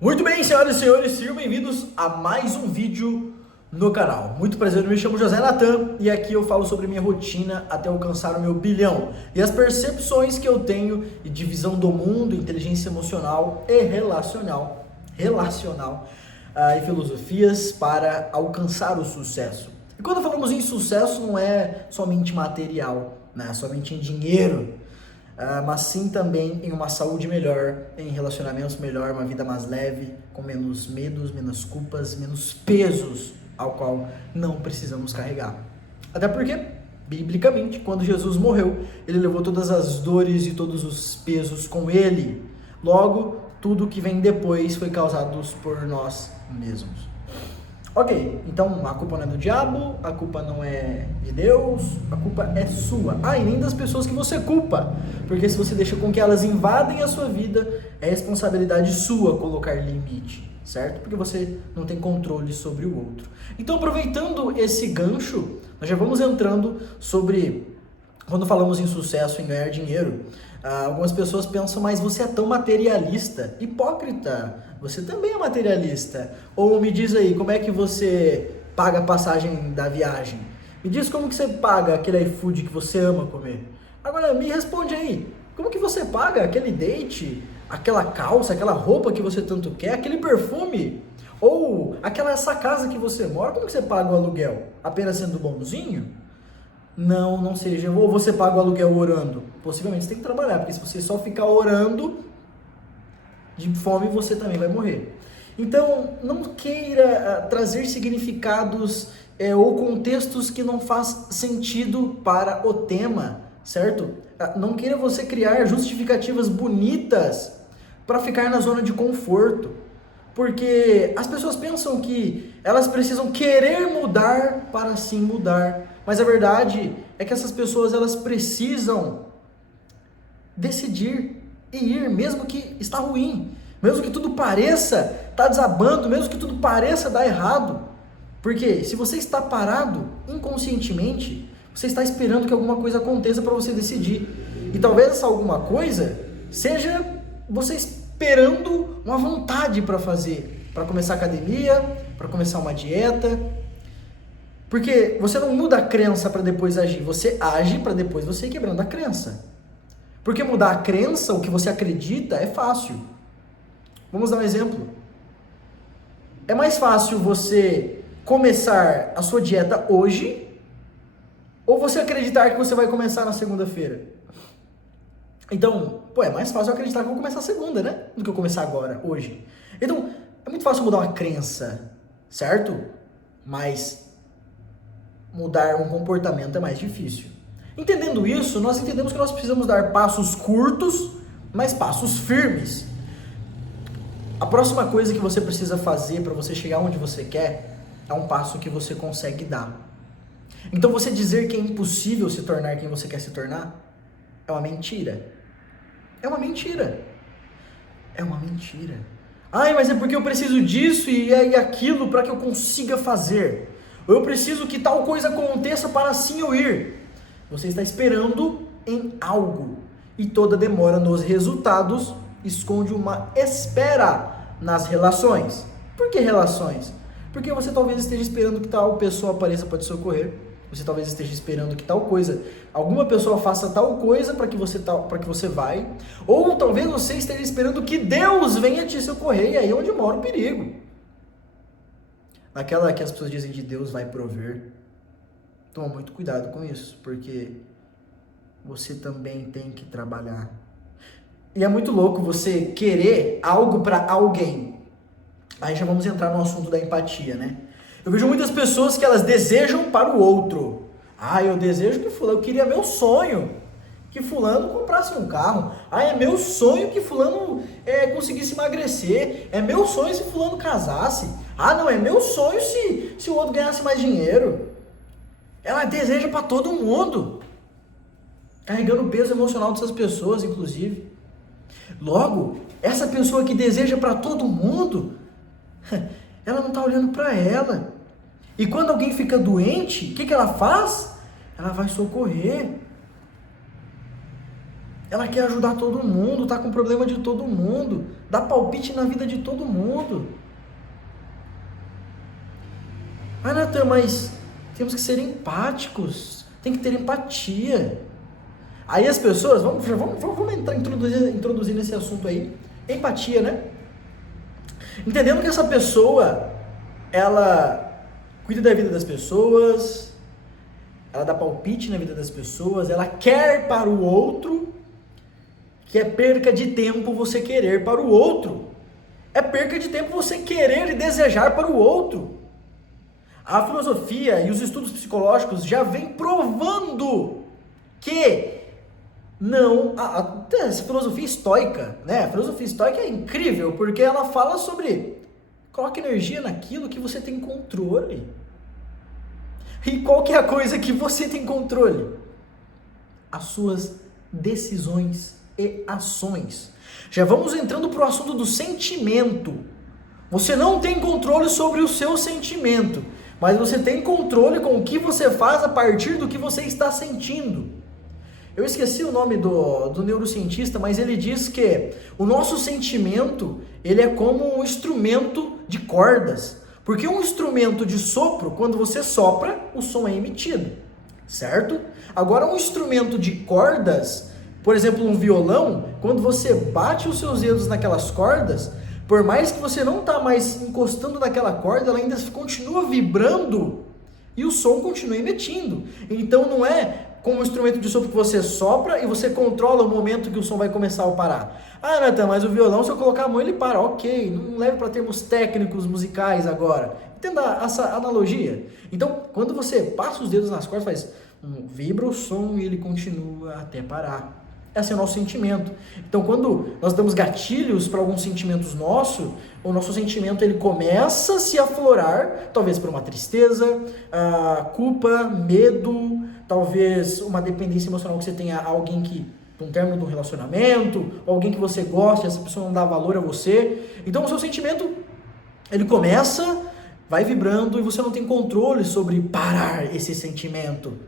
Muito bem, senhoras e senhores, sejam bem-vindos a mais um vídeo no canal. Muito prazer, eu me chamo José Natan e aqui eu falo sobre minha rotina até alcançar o meu bilhão e as percepções que eu tenho de visão do mundo, inteligência emocional e relacional e filosofias para alcançar o sucesso. E quando falamos em sucesso, não é somente material, não é somente em dinheiro, mas sim também em uma saúde melhor, em relacionamentos melhor, uma vida mais leve, com menos medos, menos culpas, menos pesos ao qual não precisamos carregar. Até porque, biblicamente, quando Jesus morreu, ele levou todas as dores e todos os pesos com ele. Logo, tudo que vem depois foi causado por nós mesmos. Ok, então a culpa não é do diabo, a culpa não é de Deus, a culpa é sua. Ah, e nem das pessoas que você culpa, porque se você deixa com que elas invadem a sua vida, é responsabilidade sua colocar limite, certo? Porque você não tem controle sobre o outro. Então, aproveitando esse gancho, nós já vamos entrando sobre, quando falamos em sucesso, em ganhar dinheiro, algumas pessoas pensam, mas você é tão materialista, hipócrita. Você também é materialista. Ou me diz aí, como é que você paga a passagem da viagem? Me diz como que você paga aquele iFood que você ama comer. Agora me responde aí, como que você paga aquele date, aquela calça, aquela roupa que você tanto quer, aquele perfume? Ou essa casa que você mora, como que você paga o aluguel? Apenas sendo bonzinho? Não, não seja. Ou você paga o aluguel orando? Possivelmente você tem que trabalhar, porque se você só ficar orando, de fome você também vai morrer. Então, não queira trazer significados ou contextos que não faz sentido para o tema, certo? Não queira você criar justificativas bonitas para ficar na zona de conforto, porque as pessoas pensam que elas precisam querer mudar para assim mudar, mas a verdade é que essas pessoas elas precisam decidir e ir, mesmo que está ruim, mesmo que tudo pareça tá desabando, mesmo que tudo pareça dar errado. Porque se você está parado inconscientemente, você está esperando que alguma coisa aconteça para você decidir. E talvez essa alguma coisa seja você esperando uma vontade para fazer, para começar a academia, para começar uma dieta. Porque você não muda a crença para depois agir, você age para depois você ir quebrando a crença. Porque mudar a crença, o que você acredita, é fácil. Vamos dar um exemplo. É mais fácil você começar a sua dieta hoje ou você acreditar que você vai começar na segunda-feira? Então, é mais fácil eu acreditar que eu vou começar segunda, né? Do que eu começar agora, hoje. Então, é muito fácil mudar uma crença, certo? Mas mudar um comportamento é mais difícil. Entendendo isso, nós entendemos que nós precisamos dar passos curtos, mas passos firmes. A próxima coisa que você precisa fazer para você chegar onde você quer é um passo que você consegue dar. Então você dizer que é impossível se tornar quem você quer se tornar é uma mentira. É uma mentira. É uma mentira. Ai, mas é porque eu preciso disso e aquilo para que eu consiga fazer. Ou eu preciso que tal coisa aconteça para assim eu ir. Você está esperando em algo e toda demora nos resultados esconde uma espera nas relações. Por que relações? Porque você talvez esteja esperando que tal pessoa apareça para te socorrer. Você talvez esteja esperando que tal coisa, alguma pessoa faça tal coisa para que você vai. Ou talvez você esteja esperando que Deus venha te socorrer e aí é onde mora o perigo. Naquela que as pessoas dizem de Deus vai prover. Toma muito cuidado com isso, porque você também tem que trabalhar. E é muito louco você querer algo para alguém. Aí já vamos entrar no assunto da empatia, né? Eu vejo muitas pessoas que elas desejam para o outro. Eu desejo que fulano, eu queria meu sonho que fulano comprasse um carro. É meu sonho que fulano conseguisse emagrecer. É meu sonho se fulano casasse. Não, é meu sonho se o outro ganhasse mais dinheiro. Ela deseja para todo mundo, carregando o peso emocional dessas pessoas, inclusive. Logo, essa pessoa que deseja para todo mundo, ela não está olhando para ela. E quando alguém fica doente, o que ela faz? Ela vai socorrer. Ela quer ajudar todo mundo, tá com problema de todo mundo, dá palpite na vida de todo mundo. Ah, Natan, mas temos que ser empáticos, tem que ter empatia. Aí as pessoas, vamos introduzir nesse assunto aí, empatia, né? Entendendo que essa pessoa, ela cuida da vida das pessoas, ela dá palpite na vida das pessoas, ela quer para o outro, que é perca de tempo você querer para o outro. É perca de tempo você querer e desejar para o outro. A filosofia e os estudos psicológicos já vêm provando que não, a filosofia estoica, né? A filosofia estoica é incrível porque ela fala sobre coloque energia naquilo que você tem controle. E qual que é a coisa que você tem controle? As suas decisões e ações. Já vamos entrando para o assunto do sentimento. Você não tem controle sobre o seu sentimento, mas você tem controle com o que você faz a partir do que você está sentindo. Eu esqueci o nome do neurocientista, mas ele diz que o nosso sentimento, ele é como um instrumento de cordas. Porque um instrumento de sopro, quando você sopra, o som é emitido, certo? Agora um instrumento de cordas, por exemplo um violão, quando você bate os seus dedos naquelas cordas, por mais que você não está mais encostando naquela corda, ela ainda continua vibrando e o som continua emitindo. Então não é como um instrumento de sopro que você sopra e você controla o momento que o som vai começar a parar. Ah, Natan, mas o violão, se eu colocar a mão, ele para. Ok, não leve para termos técnicos musicais agora. Entenda essa analogia? Então, quando você passa os dedos nas cordas, faz vibra o som e ele continua até parar. Esse é o nosso sentimento. Então, quando nós damos gatilhos para alguns sentimentos nossos, o nosso sentimento ele começa a se aflorar, talvez por uma tristeza, culpa, medo, talvez uma dependência emocional que você tenha a alguém que, um término de um relacionamento, alguém que você gosta, essa pessoa não dá valor a você. Então, o seu sentimento, ele começa, vai vibrando e você não tem controle sobre parar esse sentimento.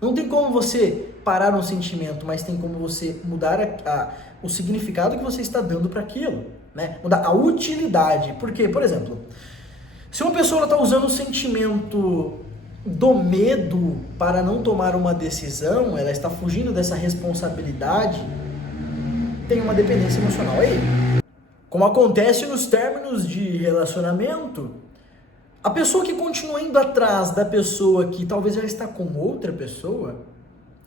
Não tem como você parar um sentimento, mas tem como você mudar o significado que você está dando para aquilo, né? Mudar a utilidade. Porque, por exemplo, se uma pessoa está usando o sentimento do medo para não tomar uma decisão, ela está fugindo dessa responsabilidade, tem uma dependência emocional aí. Como acontece nos términos de relacionamento, a pessoa que continua indo atrás da pessoa que talvez já está com outra pessoa,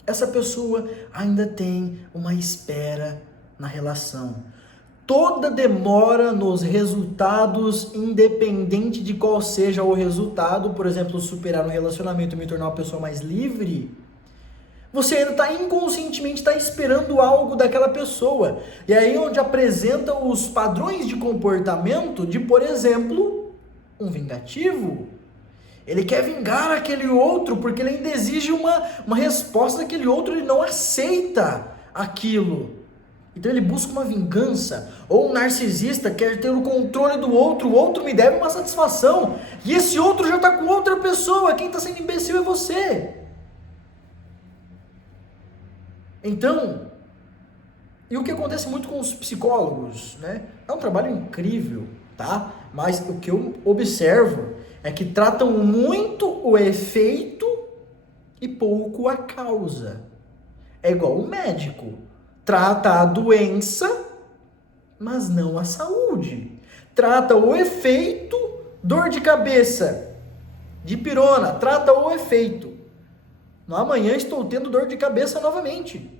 essa pessoa ainda tem uma espera na relação. Toda demora nos resultados, independente de qual seja o resultado, por exemplo, superar um relacionamento e me tornar uma pessoa mais livre, você ainda está inconscientemente esperando algo daquela pessoa. E aí onde apresenta os padrões de comportamento de, por exemplo, um vingativo. Ele quer vingar aquele outro porque ele ainda exige uma resposta daquele outro, ele não aceita aquilo. Então ele busca uma vingança. Ou um narcisista quer ter o controle do outro, o outro me deve uma satisfação. E esse outro já está com outra pessoa, quem está sendo imbecil é você. Então, e o que acontece muito com os psicólogos, né? É um trabalho incrível, tá? Mas o que eu observo é que tratam muito o efeito e pouco a causa. É igual o médico. Trata a doença, mas não a saúde. Trata o efeito, dor de cabeça, dipirona, trata o efeito. No amanhã estou tendo dor de cabeça novamente.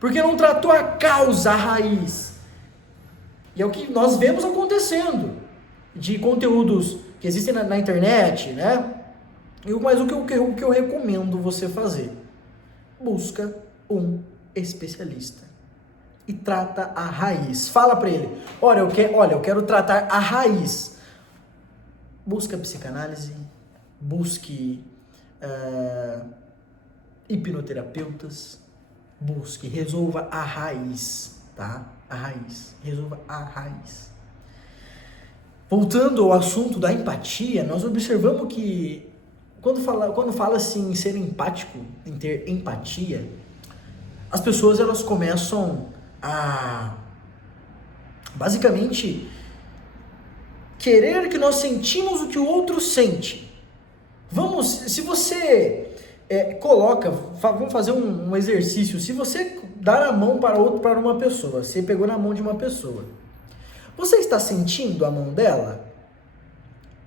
Porque não tratou a causa, a raiz. E é o que nós vemos acontecendo. De conteúdos que existem na internet, né? Mas o que eu recomendo você fazer? Busca um especialista e trata a raiz. Fala para ele, olha, eu quero tratar a raiz. Busca psicanálise, busque hipnoterapeutas, resolva a raiz, tá? A raiz, resolva a raiz. Voltando ao assunto da empatia, nós observamos que quando fala-se em ser empático, em ter empatia, as pessoas elas começam a basicamente querer que nós sentimos o que o outro sente. Se você vamos fazer um exercício. Se você dar a mão para uma pessoa, você pegou na mão de uma pessoa, você está sentindo a mão dela?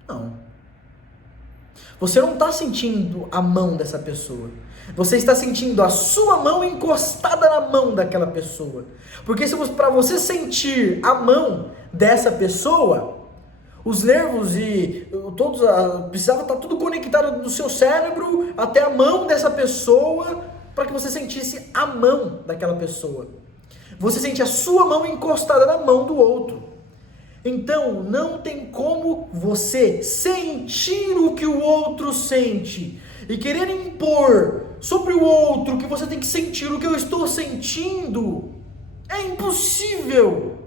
Não. Você não está sentindo a mão dessa pessoa. Você está sentindo a sua mão encostada na mão daquela pessoa. Porque para você sentir a mão dessa pessoa, os nervos e todos precisava estar tudo conectado do seu cérebro até a mão dessa pessoa para que você sentisse a mão daquela pessoa. Você sente a sua mão encostada na mão do outro. Então, não tem como você sentir o que o outro sente e querer impor sobre o outro que você tem que sentir o que eu estou sentindo. É impossível.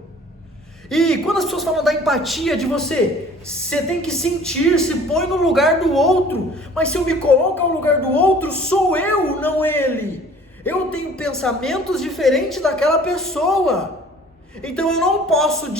E quando as pessoas falam da empatia de você tem que sentir, se põe no lugar do outro. Mas se eu me coloco ao lugar do outro, sou eu, não ele. Eu tenho pensamentos diferentes daquela pessoa. Então eu não posso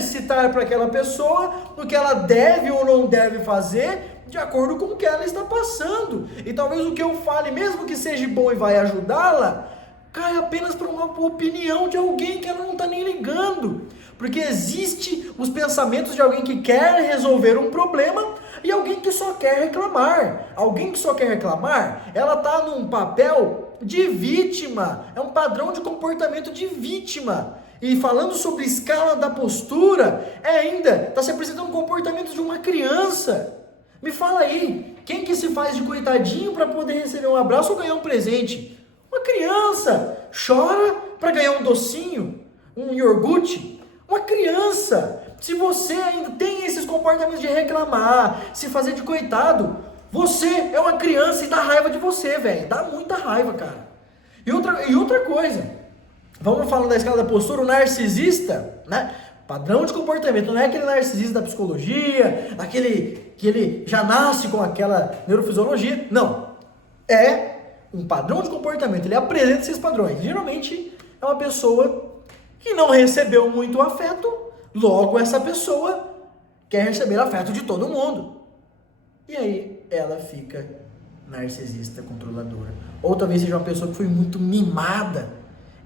citar para aquela pessoa o que ela deve ou não deve fazer de acordo com o que ela está passando. E talvez o que eu fale, mesmo que seja bom e vai ajudá-la, caia apenas para uma opinião de alguém que ela não está nem ligando. Porque existe os pensamentos de alguém que quer resolver um problema e alguém que só quer reclamar. Alguém que só quer reclamar, ela está num papel de vítima. É um padrão de comportamento de vítima. E falando sobre escala da postura, ainda está se apresentando um comportamento de uma criança. Me fala aí, quem que se faz de coitadinho para poder receber um abraço ou ganhar um presente? Uma criança chora para ganhar um docinho, um iogurte. Uma criança. Se você ainda tem esses comportamentos de reclamar, se fazer de coitado, você é uma criança e dá raiva de você, velho. Dá muita raiva, cara. E outra coisa, vamos falar da escala da postura, o narcisista, né? Padrão de comportamento, não é aquele narcisista da psicologia, aquele que ele já nasce com aquela neurofisiologia, não. É um padrão de comportamento, ele apresenta esses padrões. Geralmente é uma pessoa que não recebeu muito afeto, logo essa pessoa quer receber afeto de todo mundo. E aí ela fica narcisista, controladora. Ou talvez seja uma pessoa que foi muito mimada,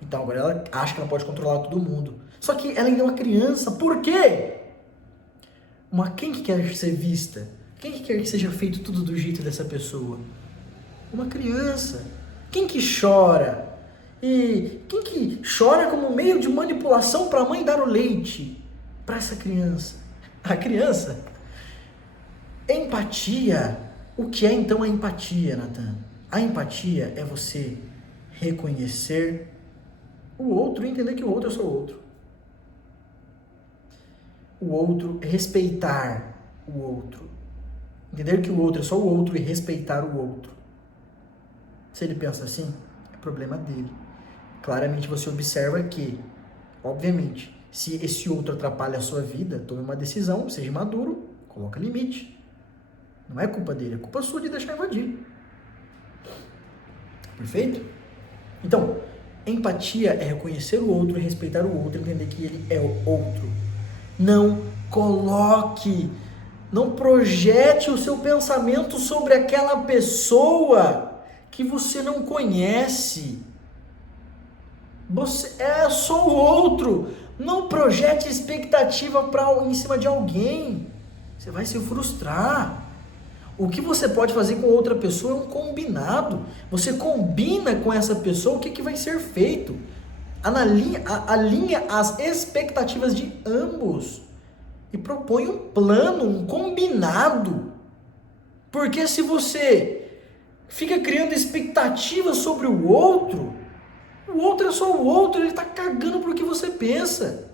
então agora ela acha que ela pode controlar todo mundo. Só que ela ainda é uma criança, por quê? Quem que quer ser vista? Quem que quer que seja feito tudo do jeito dessa pessoa? Uma criança. Quem que chora? E quem que chora como meio de manipulação para a mãe dar o leite para essa criança? A criança. Empatia. O que é então a empatia, Nathan? A empatia é você reconhecer o outro e entender que o outro é só o outro. O outro, respeitar o outro. Entender que o outro é só o outro e respeitar o outro. Se ele pensa assim, é problema dele. Claramente você observa que, obviamente, se esse outro atrapalha a sua vida, tome uma decisão, seja maduro, coloca limite. Não é culpa dele, é culpa sua de deixar invadir. Perfeito? Então, empatia é reconhecer o outro, respeitar o outro, entender que ele é o outro. Não projete o seu pensamento sobre aquela pessoa que você não conhece. Você é só o outro. Não projete expectativa em cima de alguém. Você vai se frustrar. O que você pode fazer com outra pessoa é um combinado. Você combina com essa pessoa o que vai ser feito. Alinha as expectativas de ambos. E propõe um plano, um combinado. Porque se você fica criando expectativas sobre o outro é só o outro, ele está cagando pro que você pensa.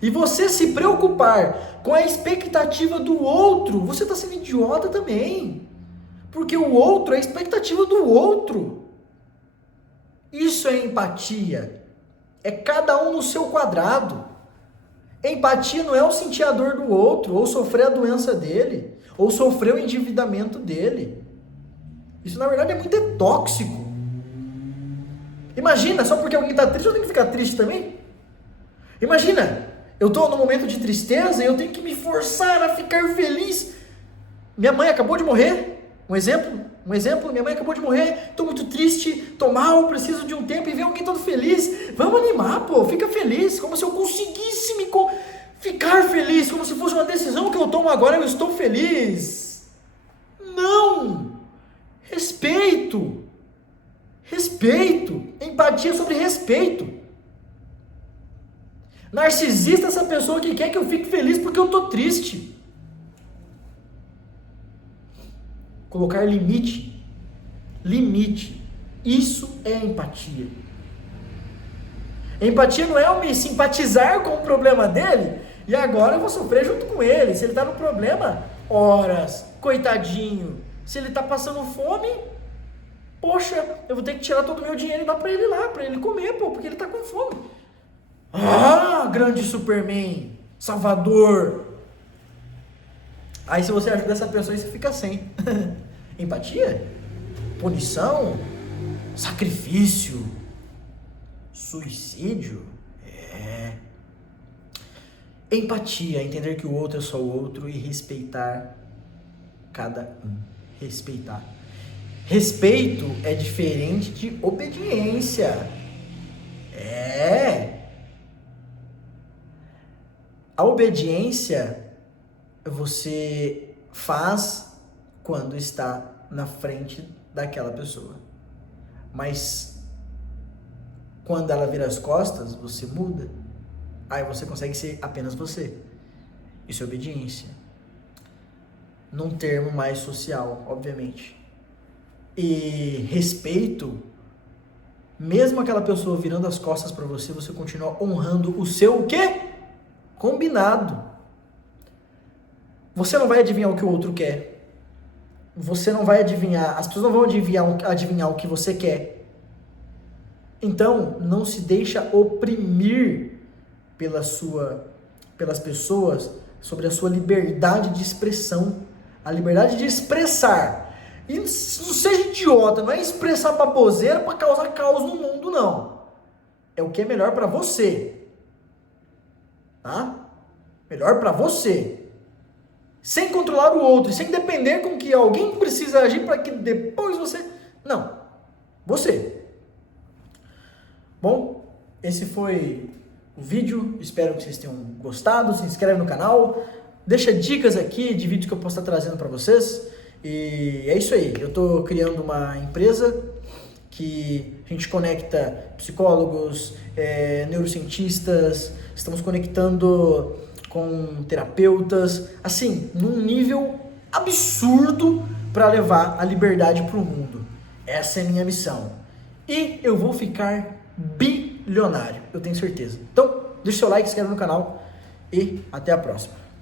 E você se preocupar com a expectativa do outro, você está sendo idiota também. Porque o outro é a expectativa do outro. Isso é empatia. É cada um no seu quadrado. Empatia não é o sentir a dor do outro, ou sofrer a doença dele, ou sofrer o endividamento dele. Isso na verdade é muito tóxico. Imagina, só porque alguém tá triste, eu tenho que ficar triste também? Imagina, eu tô num momento de tristeza e eu tenho que me forçar a ficar feliz. Minha mãe acabou de morrer, um exemplo, minha mãe acabou de morrer, tô muito triste, tô mal, preciso de um tempo e ver alguém todo feliz. Vamos animar, pô, fica feliz, como se eu conseguisse ficar feliz, como se fosse uma decisão que eu tomo agora, eu estou feliz. Não! Respeito! Empatia sobre respeito. Narcisista é essa pessoa que quer que eu fique feliz porque eu tô triste. Colocar limite. Isso é empatia. Empatia não é eu me simpatizar com o problema dele e agora eu vou sofrer junto com ele. Se ele tá no problema, horas, coitadinho. Se ele tá passando fome, poxa, eu vou ter que tirar todo o meu dinheiro e dar pra ele lá, pra ele comer, pô, porque ele tá com fome. Ah, grande Superman, Salvador. Aí se você ajuda essa pessoa, você fica sem. Empatia? Punição? Sacrifício? Suicídio? Empatia, entender que o outro é só o outro e respeitar cada um. Respeitar. Respeito é diferente de obediência. A obediência você faz quando está na frente daquela pessoa. Mas quando ela vira as costas, você muda. Aí você consegue ser apenas você. Isso é obediência. Num termo mais social, obviamente. E respeito, mesmo aquela pessoa virando as costas para você, você continua honrando o seu o quê? Combinado. Você não vai adivinhar o que o outro quer. Você não vai adivinhar, as pessoas não vão adivinhar o que você quer. Então, não se deixa oprimir pelas pessoas sobre a sua liberdade de expressão. A liberdade de expressar. E não seja idiota, não é expressar baboseira para causar caos no mundo, não. É o que é melhor para você. Tá? Melhor para você. Sem controlar o outro, sem depender com que alguém precisa agir para que depois você... Não. Você. Bom, esse foi o vídeo. Espero que vocês tenham gostado. Se inscreve no canal. Deixa dicas aqui de vídeo que eu posso estar trazendo para vocês. E é isso aí. Eu estou criando uma empresa que a gente conecta psicólogos, neurocientistas. Estamos conectando com terapeutas, assim, num nível absurdo para levar a liberdade para o mundo. Essa é a minha missão. E eu vou ficar bilionário, eu tenho certeza. Então, deixa o seu like, se inscreve no canal e até a próxima.